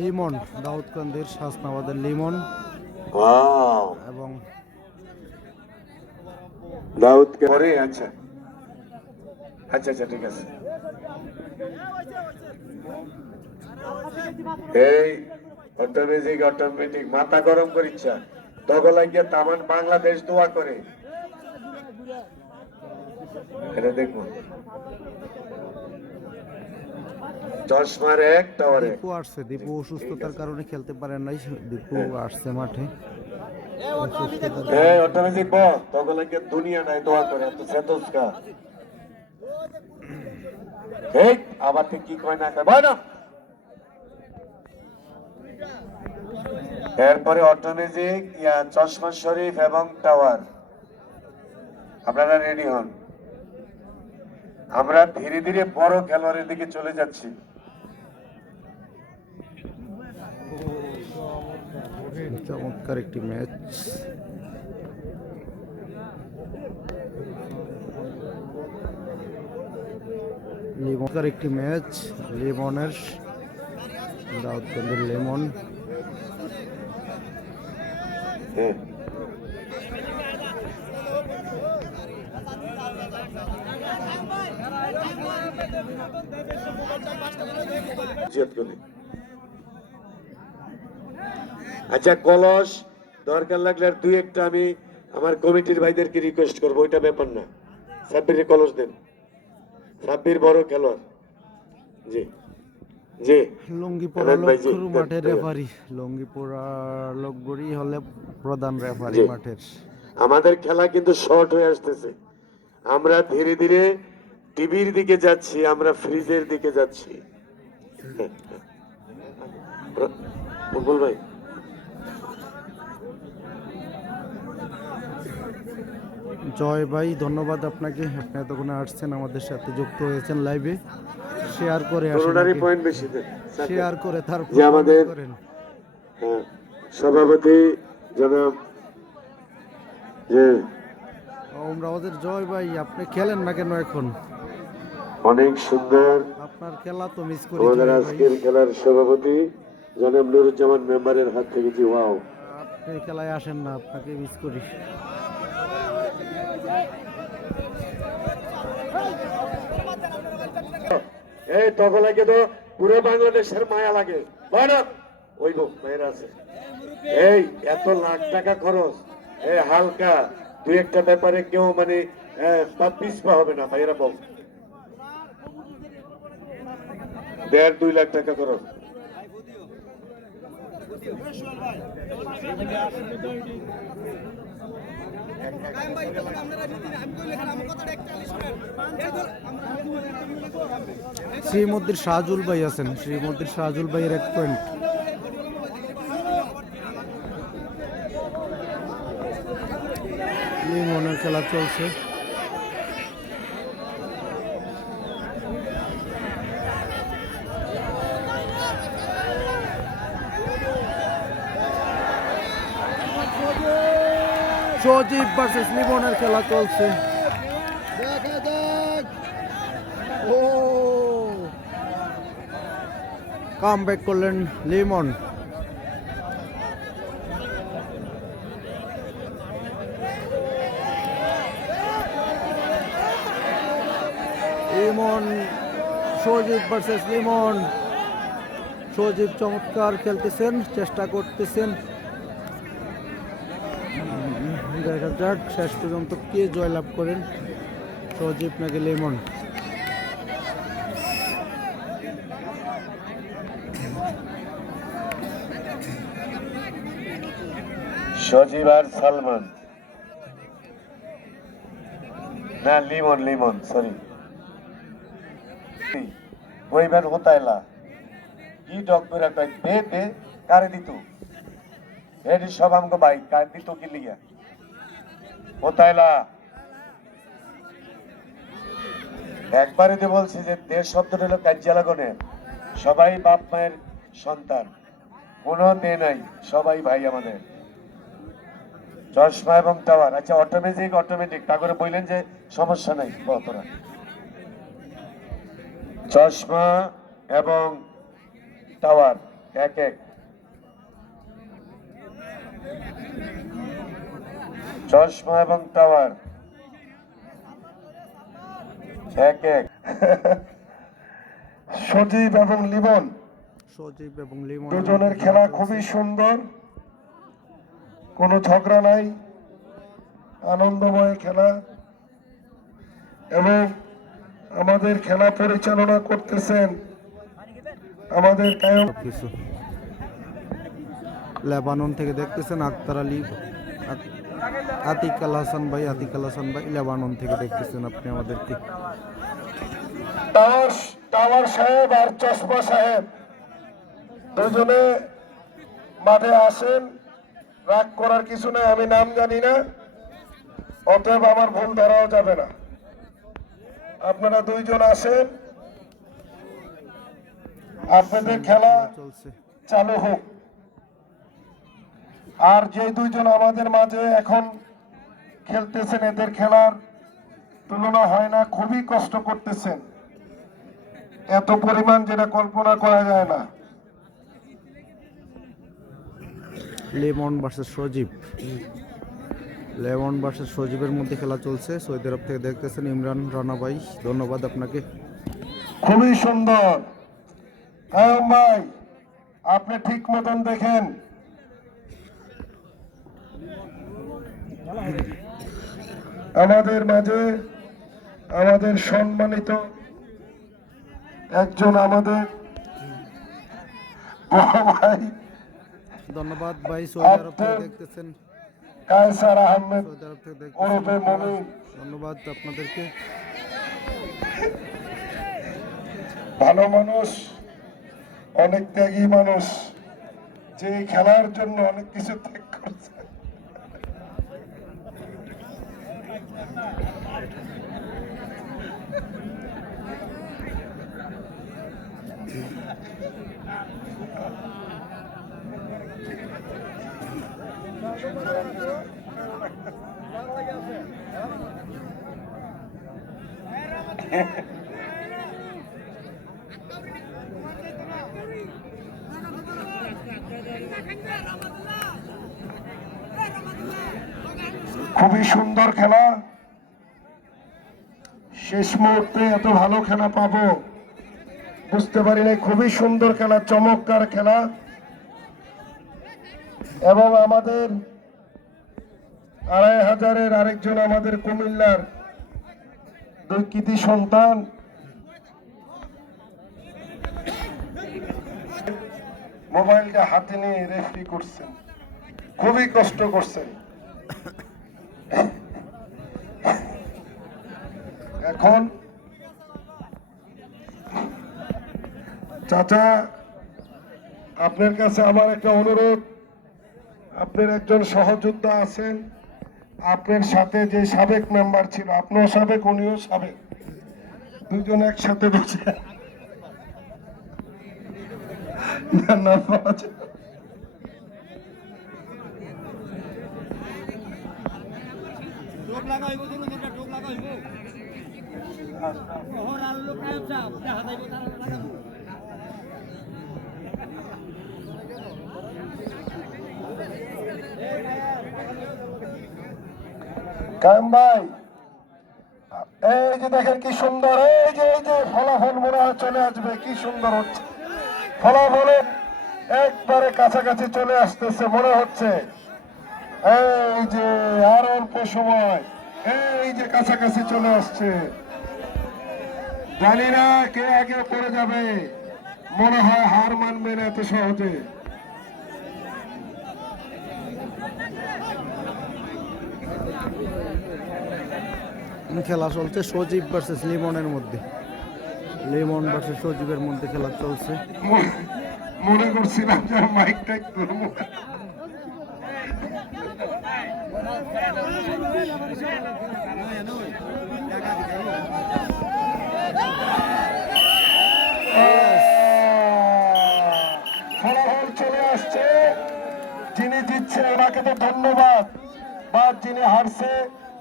Limon, দাউদকান্দির হাসনাবাদের Limon wow, এবং দাউদ করে। আচ্ছা আচ্ছা আচ্ছা, ঠিক আছে। এই অটোমেটিক মাথা গরম করিচ্ছা তখন লাগিয়ে তামান বাংলাদেশ দোয়া করে। এটা দেখবো চশমার এক টাওয়ারে। দীপু আসছে। দীপু অসুস্থতার কারণে খেলতে পারেন নাই। দীপু আসছে মাঠে এই অটোমেটিক ব তখন লাগিয়ে দুনিয়া নাই দোয়া করে এত সেতস্কা। এই আবার ঠিক কি কয় না কয় না। এরপরে অটোমেজিক চশমা শরীফ এবং টাওয়ার, আপনারা রেডি হন। আমরা ধীরে ধীরে বড় খেলোয়াড়ের দিকে চলে যাচ্ছি। চমৎকার একটি ম্যাচ। লিমনের একটি ম্যাচ, লিমনের দাউদকান্দির লিমন। আচ্ছা কলস দরকার লাগলে আর দুই একটা আমি আমার কমিটির ভাইদেরকে রিকোয়েস্ট করবো, ওইটা ব্যাপার না। সাব্বির কলস দেন, সাব্বির বড় খেলোয়াড়। জি জি, লঙ্গিপোড়া লক্ষ্মীপুর মাঠের রেফারি, লঙ্গিপোড়া লোকগুড়ি হলে প্রধান রেফারি মাঠের। আমাদের খেলা কিন্তু শর্ট হয়ে আসতেছে। আমরা ধীরে ধীরে টিভির দিকে যাচ্ছি, আমরা ফ্রিজের দিকে যাচ্ছি। মকবুল ভাই, জয় ভাই, ধন্যবাদ আপনাকে। আপনি এতক্ষণে আসছেন, আমাদের সাথে যুক্ত হয়েছেন লাইভে। শেয়ার করে আসেন, পয়েন্ট বেশি দেন, শেয়ার করে তারপর যে আমাদের করেন। সভাপতি জনাব আমাদের জয় ভাই, আপনি খেলেন না কেন এখন? অনেক সুন্দর। আপনার খেলা তো মিস করি। আমাদের আজকের খেলার সভাপতি জনাব নুরুজ্জামান মেম্বারের হাত থেকে। জি ওয়াও, আপনি খেলায় আসেন না, আপনাকে মিস করি। এই তখন লাগে তো পুরো বাংলাদেশের মায়া লাগে। ওই মেয়েরা আছে, এই এত লাখ টাকা খরচ, এই হালকা দুই একটা ব্যাপারে কেউ মানে পিছপা হবে না ভাইয়েরা। বল 1.5-2 লাখ টাকা খরচ। শ্রীমন্দির শাহজুল ভাই আছেন, শ্রীমন্দির শাহজুল ভাইয়ের 1 পয়েন্ট। লিমনের খেলা চলছে। সজীব ভার্সেস লিমনের খেলা চলছে। ও কামব্যাক করলেন লিমন। লিমন, সজীব ভার্সেস লিমন। সজীব চমৎকার খেলতেছেন, চেষ্টা করতেছেন। দেখা যাক শেষ পর্যন্ত কে জয়লাভ করেন, সজীব নাকি লিমন। সজীব আর সালমান, না লিমন, লিমন সরি। ওইবার হোতাইলা কি ডক্টর একটা দে দে কারে দিত, এটি সব আমাকে বাইক কার দিত কি লিগা হোতাইলা। একবারে তো বলছি যে দেশ শব্দটা হলো কার্যালগনের, সবাই বাপ মায়ের সন্তান, কোনো দে নাই, সবাই ভাই আমাদের। চশমা এবং টাওয়ার, আচ্ছা অটোমেটিক তা করে বললেন যে সমস্যা নাই। তোরা চশমা এবং টাওয়ার এক এক। চশমা এবং টাওয়ার এক এক। সজীব এবং লিমন সজীব এবং লিমন দুজনের খেলা খুবই সুন্দর, কোনো ঝগড়া নাই, আনন্দময় খেলা। এবং আমাদের খেলা পরিচালনা করতেছেন আমাদের কায়ম। কিছু লেবানন থেকে দেখতেছেন আক্তার আলী, আতিক আল হাসান ভাই, লেবানন থেকে দেখতেছেন আপনি আমাদেরকে। টাওয়ার সাহেব আর চশমা সাহেব দুজনে মাঠে আসেন, রাগ করার কিছু নেই। আমি নাম জানি না, অতএব আমার ভুল ধরাও যাবে না। আপনারা দুইজন আসেন, আপনাদের খেলা চলছে। চালু হোক। আর যে দুইজন আমাদের মাঝে এখন খেলতেছেন, এদের খেলার তুলনা হয় না, খুবই কষ্ট করতেছেন, এত পরিমাণ যেটা কল্পনা করা যায় না। লেমন ভার্সেস সজীব, লেমন ভার্সেস সজীবের মধ্যে খেলা চলছে। সৌদি আরব থেকে দেখতেছেন ইমরান রানা ভাই, ধন্যবাদ আপনাকে। খুবই সুন্দর কায়ম ভাই, আপনি ঠিক মতন দেখেন। আমাদের মাঝে আমাদের সম্মানিত একজন আমাদের বড় ভাই, ধন্যবাদ ভাই। সৌদি আরব থেকে দেখতেছেন, কায়সার আহমেদ সৌদি আরব থেকে ওরফে দেখতেছেন, মমিন। ধন্যবাদ আপনাদেরকে। ভালো মানুষ, অনেক ত্যাগী মানুষ, যে খেলার জন্য অনেক কিছু ত্যাগ করছে। খুবই সুন্দর খেলা, শেষ মুহূর্তে এত ভালো খেলা পাবো বুঝতে পারি নাই। খুবই সুন্দর খেলা, চমৎকার খেলা। এবং আমাদের 2500-এর আরেকজন আমাদের কুমিল্লার দুই কৃতি সন্তান মোবাইলটা হাতে নিয়ে রেফারি করছেন, খুবই কষ্ট করছেন। এখন চাচা, আপনার কাছে আমার একটা অনুরোধ, আপনার একজন সহযোদ্ধা আছেন, আপনার সাথে যে সাবেক মেম্বার ছিল, আপনিও সাবেক উনিও সাবেক, দুজন একসাথে বসে না পাওয়া যায়। কায়েম ভাই, এই যে দেখেন কি সুন্দর, এই যে ফলাফল মনে হয় চলে আসবে, কি সুন্দর হচ্ছে ফলাফল, একবারে কাছাকাছি চলে আসতেছে মনে হচ্ছে। এই যে আর অল্প সময়, এই যে কাছাকাছি চলে আসছে, জানি না কে আগে পড়ে যাবে, মনে হয় হার মানবে না এত সহজে। খেলা চলছে সজীব ভার্সেস লিমনের মধ্যে, লিমন ভার্সেস সজীবের মধ্যে খেলা চলছে। মনে করছিলাম যে মাইকটা একটু ফলাফল চলে আসছে। যিনি জিতছে ওনাকে তো ধন্যবাদ, বা যিনি হারছে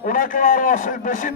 ওনাকে আরো বেশি